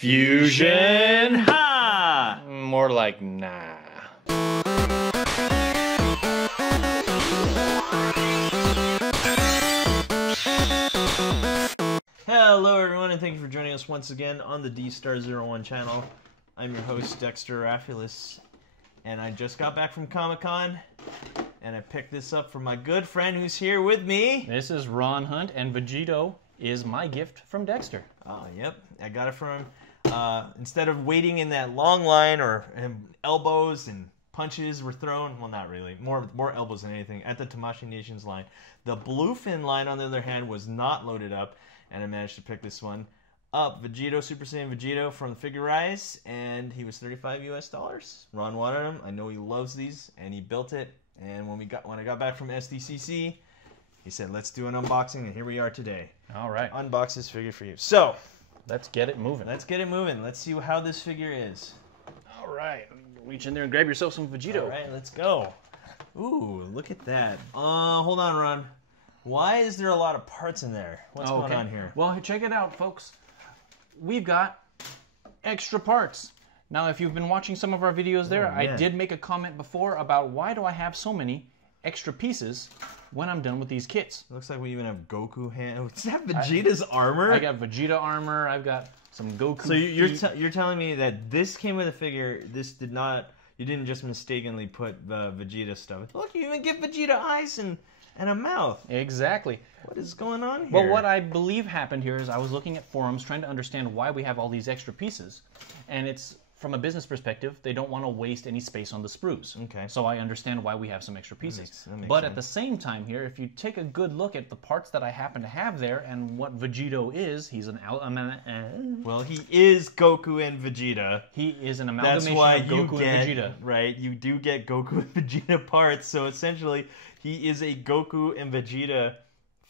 Fusion Ha! More like nah. Hello everyone, and thank you for joining us once again on the D-Star01 channel. I'm your host, Dexter Rafulis, and I just got back from Comic-Con, and I picked this up from my good friend who's here with me. This is Ron Hunt, and Vegito is my gift from Dexter. Oh, yep. I got it from him. Instead of waiting in that long line or elbows and punches were thrown, well, not really, more elbows than anything, at the Tamashii Nations line. The Bluefin line, on the other hand, was not loaded up, and I managed to pick this one up. Vegito, Super Saiyan Vegito from Figure-rise, and he was $35 US. Ron wanted him. I know he loves these, and he built it. And when I got back from SDCC, he said, let's do an unboxing, and here we are today. All right. Unbox this figure for you. So, let's get it moving. let's get it moving. Let's see how this figure is. All right. Reach in there and grab yourself some Vegito. All right, let's go. Ooh, look at that. Hold on, Ron. Why is there a lot of parts in there? What's going on here? Well, check it out, folks. We've got extra parts. Now, if you've been watching some of our videos there, I did make a comment before about why do I have so many extra pieces when I'm done with these kits. Looks like we even have Goku hand. Is that Vegeta's armor? I got Vegeta armor. I've got some Goku. So you're telling me that this came with a figure. This did not. You didn't just mistakenly put the Vegeta stuff. Look, you even get Vegeta eyes and a mouth. Exactly. What is going on here? Well, what I believe happened here is I was looking at forums trying to understand why we have all these extra pieces, and it's from a business perspective, they don't want to waste any space on the sprues. Okay. So I understand why we have some extra pieces. That makes but sense. at the same time here, if you take a good look at the parts that I happen to have there and what Vegito is, he's an Well, he is Goku and Vegeta. He is an That's amalgamation why of Goku you get, and Vegeta. right? You do get Goku and Vegeta parts. So essentially, he is a Goku and Vegeta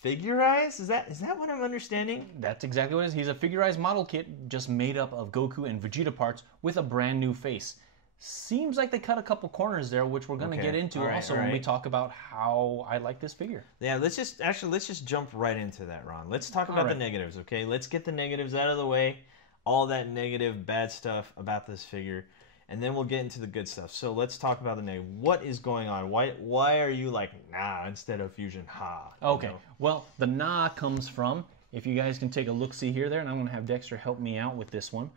Figure-rise? Is that what I'm understanding? That's exactly what it is. He's a figurized model kit just made up of Goku and Vegeta parts with a brand new face. Seems like they cut a couple corners there, which we're going to get into when we talk about how I like this figure. Yeah, let's just jump right into that, Ron. Let's talk about the negatives, okay? Let's get the negatives out of the way, all that negative, bad stuff about this figure, and then we'll get into the good stuff. So let's talk about the negative. What is going on? Why are you like, nah, instead of Fusion Ha? Okay, You know? well, the nah comes from, if you guys can take a look-see here there, and I'm going to have Dexter help me out with this one,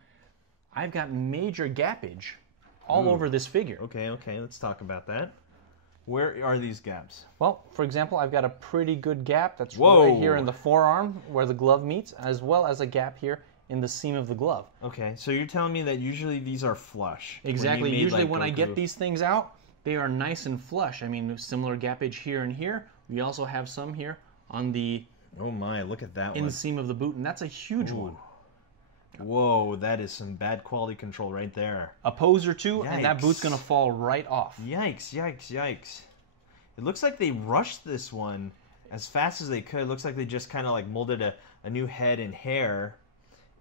I've got major gappage all over this figure. Okay, let's talk about that. Where are these gaps? Well, for example, I've got a pretty good gap that's right here in the forearm where the glove meets, as well as a gap here in the seam of the glove. Okay, so you're telling me that usually these are flush. Exactly. Usually when I get these things out, they are nice and flush. I mean, similar gappage here and here. We also have some here on the oh my, look at that one. inseam of the boot, and that's a huge one. Whoa, that is some bad quality control right there. A pose or two, and that boot's going to fall right off. Yikes, yikes, yikes. It looks like they rushed this one as fast as they could. It looks like they just kind of like molded a new head and hair.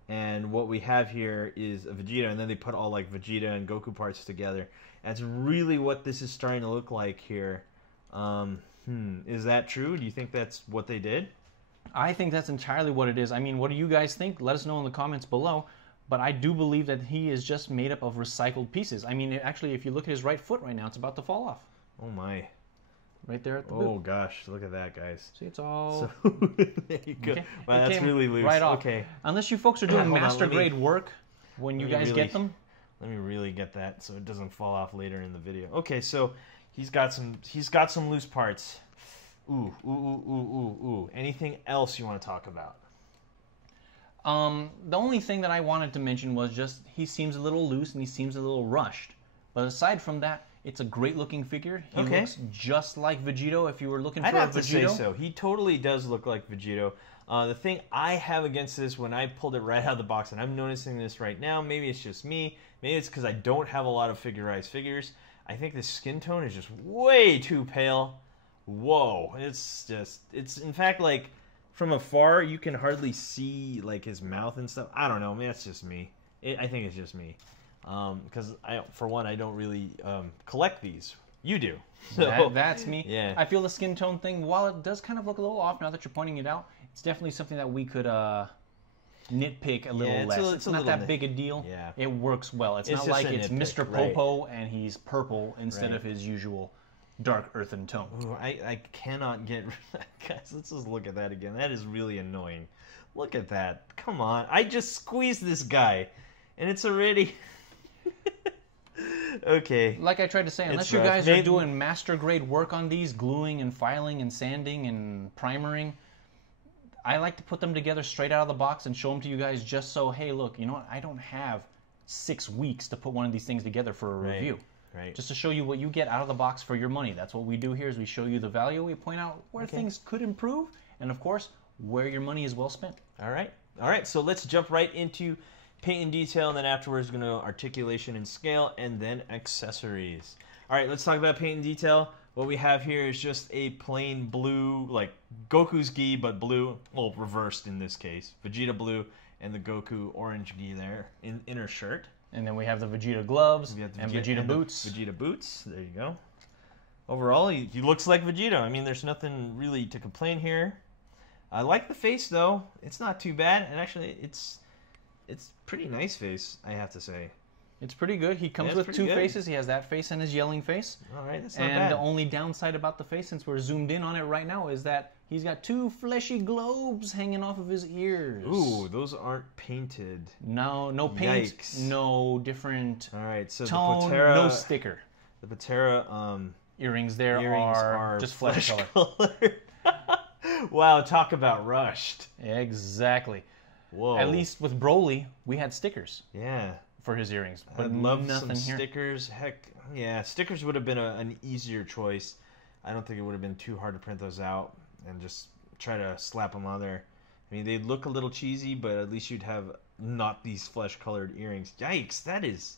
And what we have here is a Vegeta, and then they put all like Vegeta and Goku parts together. That's really what this is starting to look like here. Is that true? Do you think that's what they did? I think that's entirely what it is. I mean, what do you guys think? Let us know in the comments below. But I do believe that he is just made up of recycled pieces. I mean, actually, if you look at his right foot right now, it's about to fall off. Oh my. Right there at the boot. Oh gosh, look at that, guys. See, it's all... So, there you go. Okay. Wow, that's really loose. Right off. Okay. Unless you folks are doing master grade work when you guys get them. Let me really get that so it doesn't fall off later in the video. Okay, so he's got some loose parts. Ooh. Anything else you want to talk about? The only thing that I wanted to mention was just he seems a little loose and he seems a little rushed. But aside from that, it's a great looking figure. He looks just like Vegito if you were looking for a Vegito. I'd have to say so. He totally does look like Vegito. The thing I have against this when I pulled it right out of the box, and I'm noticing this right now, maybe it's just me, maybe it's because I don't have a lot of Figure-rise figures, I think the skin tone is just way too pale. Whoa. It's in fact like from afar you can hardly see like his mouth and stuff. I don't know, maybe that's just me. I think it's just me. Because for one, I don't really collect these. You do. So, that's me. Yeah. I feel the skin tone thing, while it does kind of look a little off now that you're pointing it out, it's definitely something that we could nitpick a little less. It's not that big a deal. Yeah. It works well. It's not just like a it's nitpick, Mr. Popo and he's purple instead of his usual dark earthen tone. Ooh, I cannot get... Guys, let's just look at that again. That is really annoying. Look at that. Come on. I just squeezed this guy, and it's already... Okay. Like I tried to say, unless you guys are doing master grade work on these, gluing and filing and sanding and primering, I like to put them together straight out of the box and show them to you guys just so, hey, look, you know what? I don't have 6 weeks to put one of these things together for a review. Right. Just to show you what you get out of the box for your money. That's what we do here is we show you the value. We point out where things could improve and, of course, where your money is well spent. All right. So let's jump right into paint and detail, and then afterwards we're going to articulation and scale, and then accessories. All right, let's talk about paint and detail. What we have here is just a plain blue, like Goku's gi, but blue, well, reversed in this case. Vegeta blue and the Goku orange gi there, inner shirt. And then we have the Vegeta gloves and Vegeta boots. Vegeta boots, there you go. Overall, he looks like Vegeta. I mean, there's nothing really to complain here. I like the face, though. It's not too bad, and actually, it's pretty nice face, I have to say. It's pretty good. He comes with two faces. He has that face and his yelling face. All right, that's not bad. And the only downside about the face, since we're zoomed in on it right now, is that he's got 2 fleshy globes hanging off of his ears. Ooh, those aren't painted. No paint. Yikes. No different All right, so tone, the Patera, no sticker. The Patera earrings there are just flesh color. Wow, talk about rushed. Exactly. Whoa. At least with Broly, we had stickers. Yeah. For his earrings, but I'd love nothing some here. stickers. Heck, yeah, stickers would have been an easier choice. I don't think it would have been too hard to print those out and just try to slap them on there. I mean, they'd look a little cheesy, but at least you'd have not these flesh-colored earrings. Yikes, that is...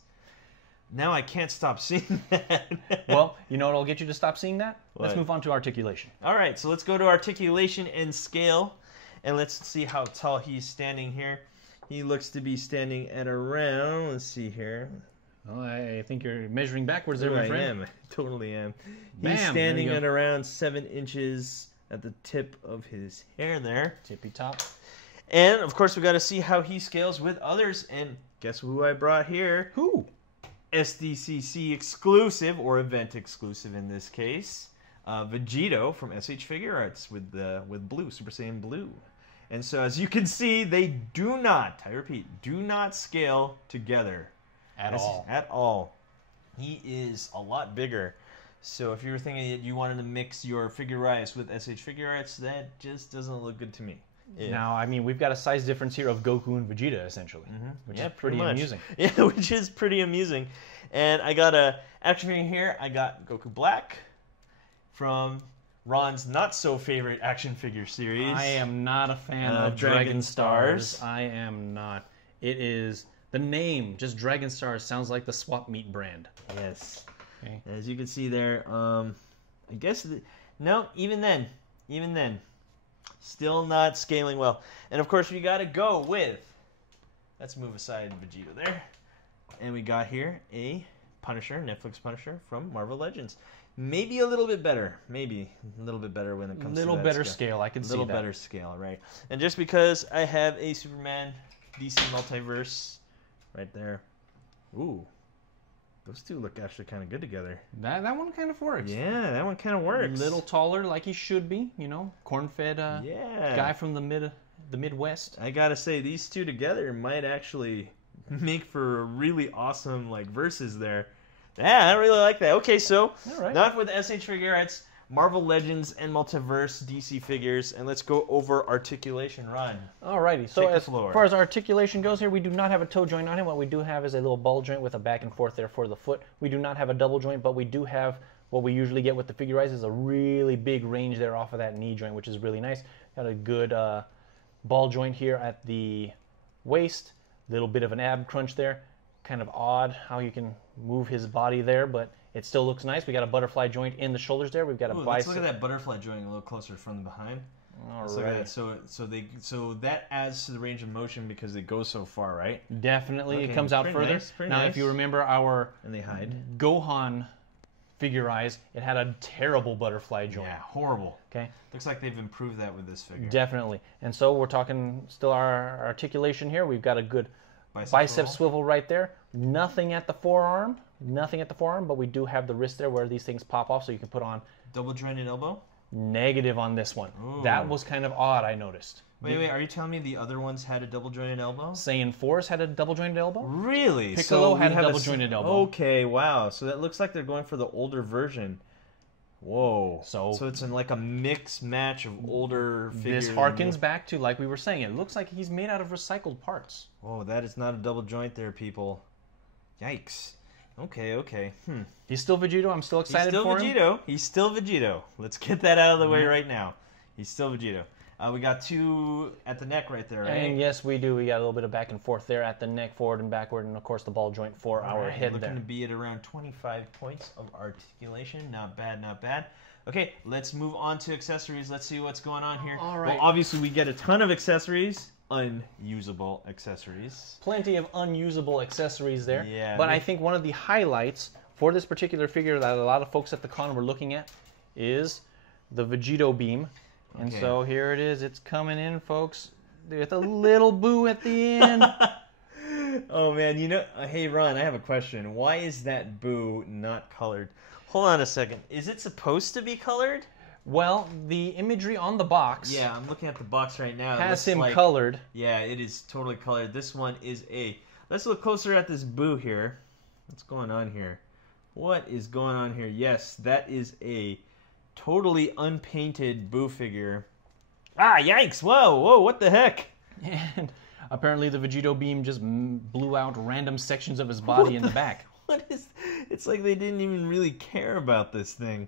Now I can't stop seeing that. Well, you know what'll get you to stop seeing that? What? Let's move on to articulation. All right, so let's go to articulation and scale, and let's see how tall he's standing here. He looks to be standing at around, let's see here. Well, I think you're measuring backwards there, my friend. I am. I totally am. Bam, He's standing at around 7 inches at the tip of his hair there. Tippy top. And, of course, we got to see how he scales with others. And guess who I brought here? Who? SDCC exclusive, or event exclusive in this case. Vegito from SH Figure Arts with blue, Super Saiyan Blue. And so, as you can see, they do not, I repeat, do not scale together. At all. He is a lot bigger. So if you were thinking that you wanted to mix your Figure-Rise with SH Figure Arts, that just doesn't look good to me. Yeah. Now, I mean, we've got a size difference here of Goku and Vegeta, essentially. Which is pretty amusing. Yeah, which is pretty amusing. And I got a action figure here. I got Goku Black from Ron's not-so-favorite action figure series. I am not a fan of Dragon Stars. I am not. It is... The name, just Dragon Stars, sounds like the swap meat brand. Yes. Okay. As you can see there, I guess... No, even then. Still not scaling well. And, of course, we got to go with... Let's move aside Vegeta there. And we got here a Punisher, Netflix Punisher from Marvel Legends. Maybe a little bit better. Maybe a little bit better when it comes to that little better scale. I can see that. A little better scale, right. And just because I have a Superman DC Multiverse right there. Ooh. Those two look actually kind of good together. That one kind of works. Yeah, that one kind of works. A little taller like he should be, you know. Corn-fed guy from the Midwest. I gotta say, these two together might actually make for a really awesome verses there. Yeah, I really like that. Okay, so not with SH Figure Arts, Marvel Legends and Multiverse DC figures, and let's go over articulation. Ron. Alrighty, so as far as articulation goes here, we do not have a toe joint on him. What we do have is a little ball joint with a back and forth there for the foot. We do not have a double joint, but we do have what we usually get with the Figure-Rise is a really big range there off of that knee joint, which is really nice. Got a good ball joint here at the waist, little bit of an ab crunch there. Kind of odd how you can move his body there, but it still looks nice. We got a butterfly joint in the shoulders there. We've got a bicep. Let's look at that butterfly joint a little closer from the behind. All right. So that adds to the range of motion because it goes so far, right? Definitely, it comes out further. Now, if you remember our and they hide Gohan figure-eyes. It had a terrible butterfly joint. Yeah, horrible. Okay. Looks like they've improved that with this figure. Definitely. And so we're talking still our articulation here. We've got a good bicep swivel right there. Nothing at the forearm. Nothing at the forearm, but we do have the wrist there where these things pop off, so you can put on. Double jointed elbow? Negative on this one. Ooh. That was kind of odd, I noticed. Wait, are you telling me the other ones had a double jointed elbow? Saiyan 4's had a double jointed elbow? Really? Piccolo had a double jointed elbow. Okay, wow. So that looks like they're going for the older version. Whoa. So it's in like a mix match of older figures. This harkens back to, like we were saying, it looks like he's made out of recycled parts. Oh, that is not a double joint there, people. Yikes. Okay. He's still Vegito. I'm still excited for him. He's still Vegito. Let's get that out of the way right now. He's still Vegito. We got 2 at the neck right there, right? And yes, we do. We got a little bit of back and forth there at the neck, forward and backward, and of course the ball joint for our head there. Looking to be at around 25 points of articulation. Not bad, not bad. Okay, let's move on to accessories. Let's see what's going on here. All right. Well, obviously we get a ton of accessories. Unusable accessories. Plenty of unusable accessories there. Yeah. But I think one of the highlights for this particular figure that a lot of folks at the con were looking at is the Vegito beam. And so here it is. It's coming in, folks. With a little boo at the end. Oh, man. You know, hey, Ron, I have a question. Why is that boo not colored? Hold on a second. Is it supposed to be colored? Well, the imagery on the box. Yeah, I'm looking at the box right now. Has him colored. Yeah, it is totally colored. This one is a... Let's look closer at this boo here. What's going on here? What is going on here? Yes, that is a totally unpainted boo figure. Ah, yikes! Whoa, what the heck? And apparently the Vegito beam just blew out random sections of his body in the back. What is... It's like they didn't even really care about this thing.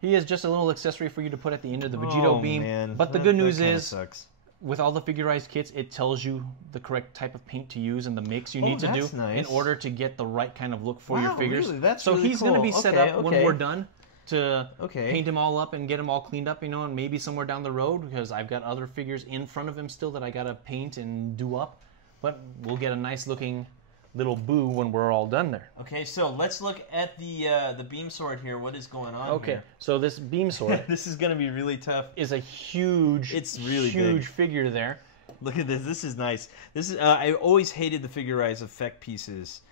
He is just a little accessory for you to put at the end of the Vegito beam. Man. But the good news is, sucks. with all the figurized kits, it tells you the correct type of paint to use and the mix you need to do in order to get the right kind of look for your figures. Really? That's so really he's cool. going to be set up when we're done to Okay. paint him all up and get him all cleaned up, you know, and maybe somewhere down the road, because I've got other figures in front of him still that I got to paint and do up. But we'll get a nice looking little boo when we're all done there. Okay, so let's look at the beam sword here. What is going on here? So this beam sword this is going to be really tough. is a huge, It's really huge big. figure there. Look at this. This is nice. This is I always hated the figurized effect pieces.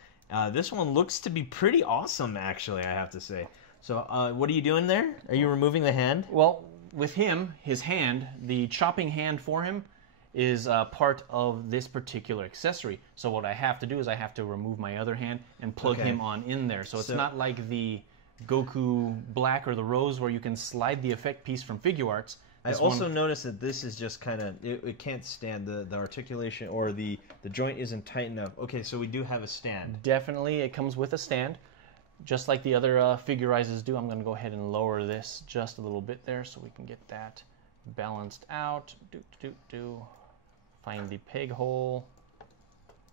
This one looks to be pretty awesome, actually, I have to say. So what are you doing there? Are you removing the hand? Well, with him, his hand, the chopping hand for him, is part of this particular accessory. So what I have to do is I have to remove my other hand and plug him on in there. So it's not like the Goku Black or the Rose where you can slide the effect piece from Figuarts. I also noticed that this is just kind of, it can't stand the articulation, or the joint isn't tight enough. Okay, so we do have a stand. Definitely, it comes with a stand. Just like the other Figurizes do, I'm going to go ahead and lower this just a little bit there so we can get that balanced out. Find the peg hole.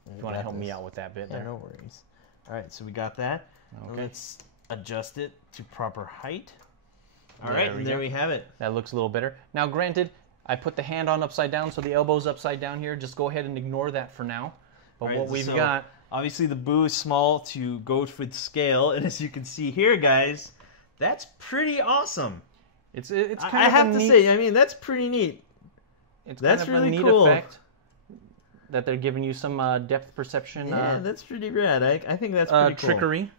If you want to help me out with that bit there. No worries. All right, so we got that. Okay. Let's adjust it to proper height. All right, and there we have it. That looks a little better. Now, granted, I put the hand on upside down, so the elbow's upside down here. Just go ahead and ignore that for now. But what we've got... Obviously, the boo is small to go with scale, and as you can see here, guys, that's pretty awesome. It's kind of I have to say, I mean, that's pretty neat. It's that's kind of really a neat cool. Effect that they're giving you some depth perception. Yeah, that's pretty rad. I think that's pretty cool. Trickery.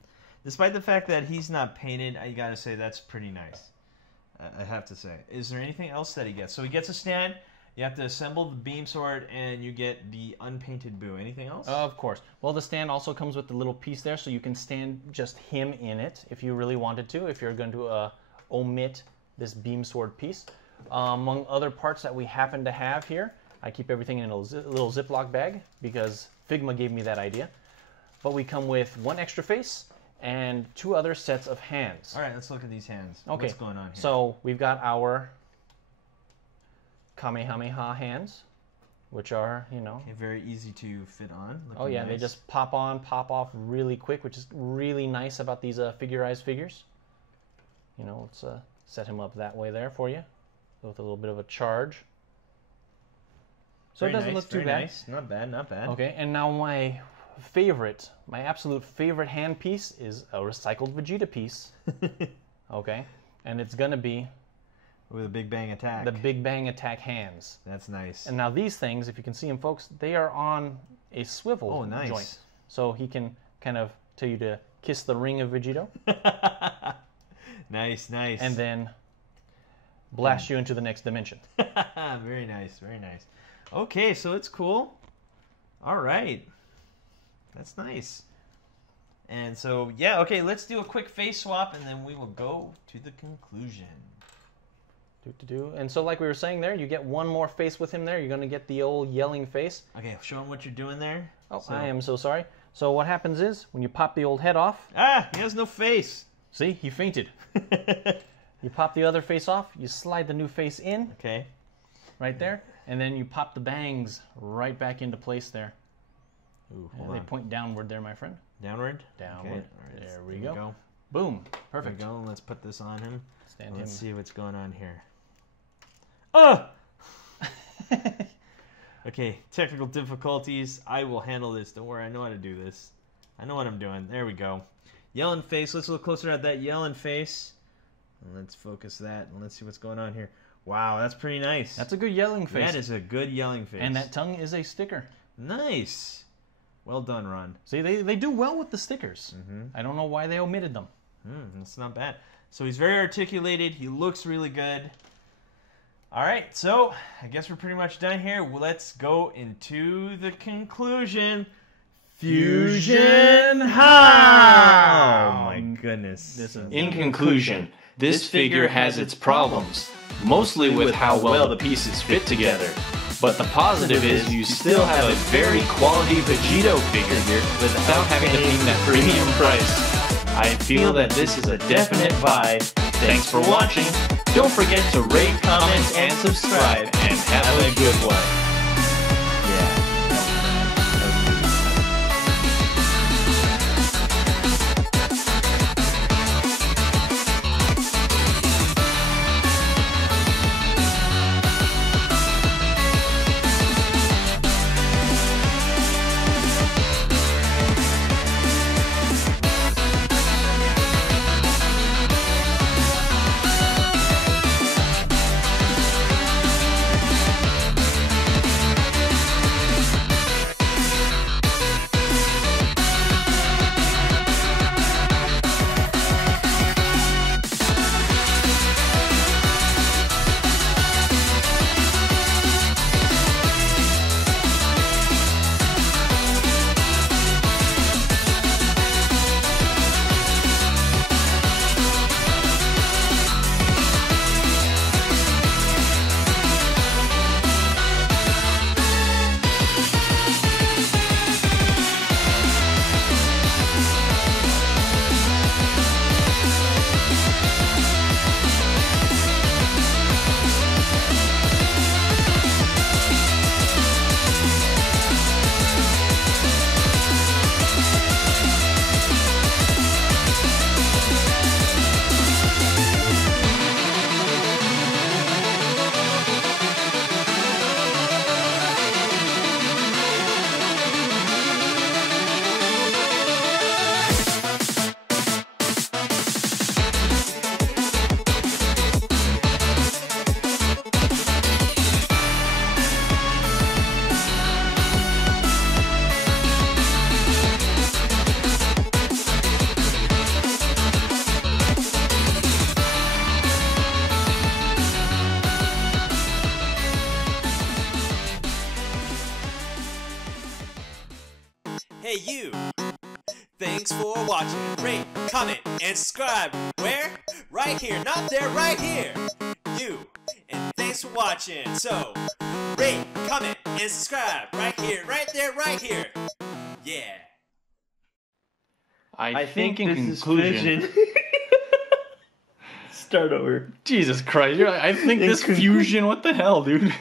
Despite the fact that he's not painted, I gotta say that's pretty nice. I have to say. Is there anything else that he gets? So he gets a stand. You have to assemble the beam sword, and you get the unpainted boo. Anything else? Of course. Well, the stand also comes with the little piece there, so you can stand just him in it if you really wanted to, if you're going to omit this beam sword piece. Among other parts that we happen to have here, I keep everything in a little Ziploc bag because Figma gave me that idea. But we come with one extra face and 2 other sets of hands. All right, let's look at these hands. Okay. What's going on here? So we've got our Kamehameha hands, which are, you know... Okay, very easy to fit on. Oh yeah, nice. They just pop on, pop off really quick, which is really nice about these figurized figures. You know, let's set him up that way there for you with a little bit of a charge. So Very it doesn't nice, look too very bad. Nice. Not bad, not bad. Okay, and now my favorite, my absolute favorite hand piece is a recycled Vegeta piece. Okay, and it's gonna be with a Big Bang Attack. the Big Bang Attack hands. That's nice. And now these things, if you can see them, folks, they are on a swivel nice. joint, so he can kind of tell you to kiss the ring of Vegito. Nice, nice. And then blast you into the next dimension. Very nice, very nice. Okay, so it's cool. All right. That's nice. And so, yeah, okay, let's do a quick face swap, and then we will go to the conclusion. And so like we were saying there, you get one more face with him there. You're going to get the old yelling face. Okay, show him what you're doing there. Oh, I am so sorry. So what happens is, when you pop the old head off... Ah, he has no face. See, he fainted. You pop the other face off, you slide the new face in. Okay. Right there. And then you pop the bangs right back into place there. Ooh, and they point downward there, my friend. Downward? Downward. Okay. Right, there we go. Boom. Perfect. There we go. Let's put this on him. Let's see what's going on here. Oh! Okay, technical difficulties. I will handle this. Don't worry, I know how to do this. I know what I'm doing. There we go. Yelling face. Let's look closer at that yelling face. And let's focus that, and let's see what's going on here. Wow, that's pretty nice. That's a good yelling face. That is a good yelling face. And that tongue is a sticker. Nice. Well done, Ron. See, they do well with the stickers. I don't know why they omitted them. That's not bad. So he's very articulated. He looks really good. All right, so I guess we're pretty much done here. Let's go into the conclusion. Fusion How? Oh my goodness. In conclusion, this figure has its problems, mostly with how well the pieces fit together. But the positive is you still have a very quality Vegito figure here without having to pay that premium price. I feel that this is a definite buy. Thanks for watching. Don't forget to rate, comment, and subscribe, and have a good one. Hey you! Thanks for watching. Rate, comment, and subscribe. Where? Right here. Not there, right here. You. And thanks for watching. So, rate, comment, and subscribe. Right here, right there, right here. Yeah. I think in conclusion... Start over. Jesus Christ, I think this fusion, what the hell, dude?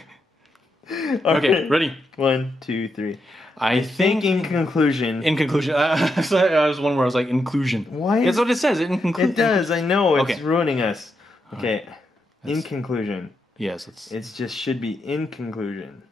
Okay, ready? 1, 2, 3. I think in conclusion. In conclusion. I was one where I was like, inclusion. Why? That's what it says, in conclusion. It does, I know. It's Okay. ruining us. Okay. Right. In conclusion. Yes, It just should be in conclusion.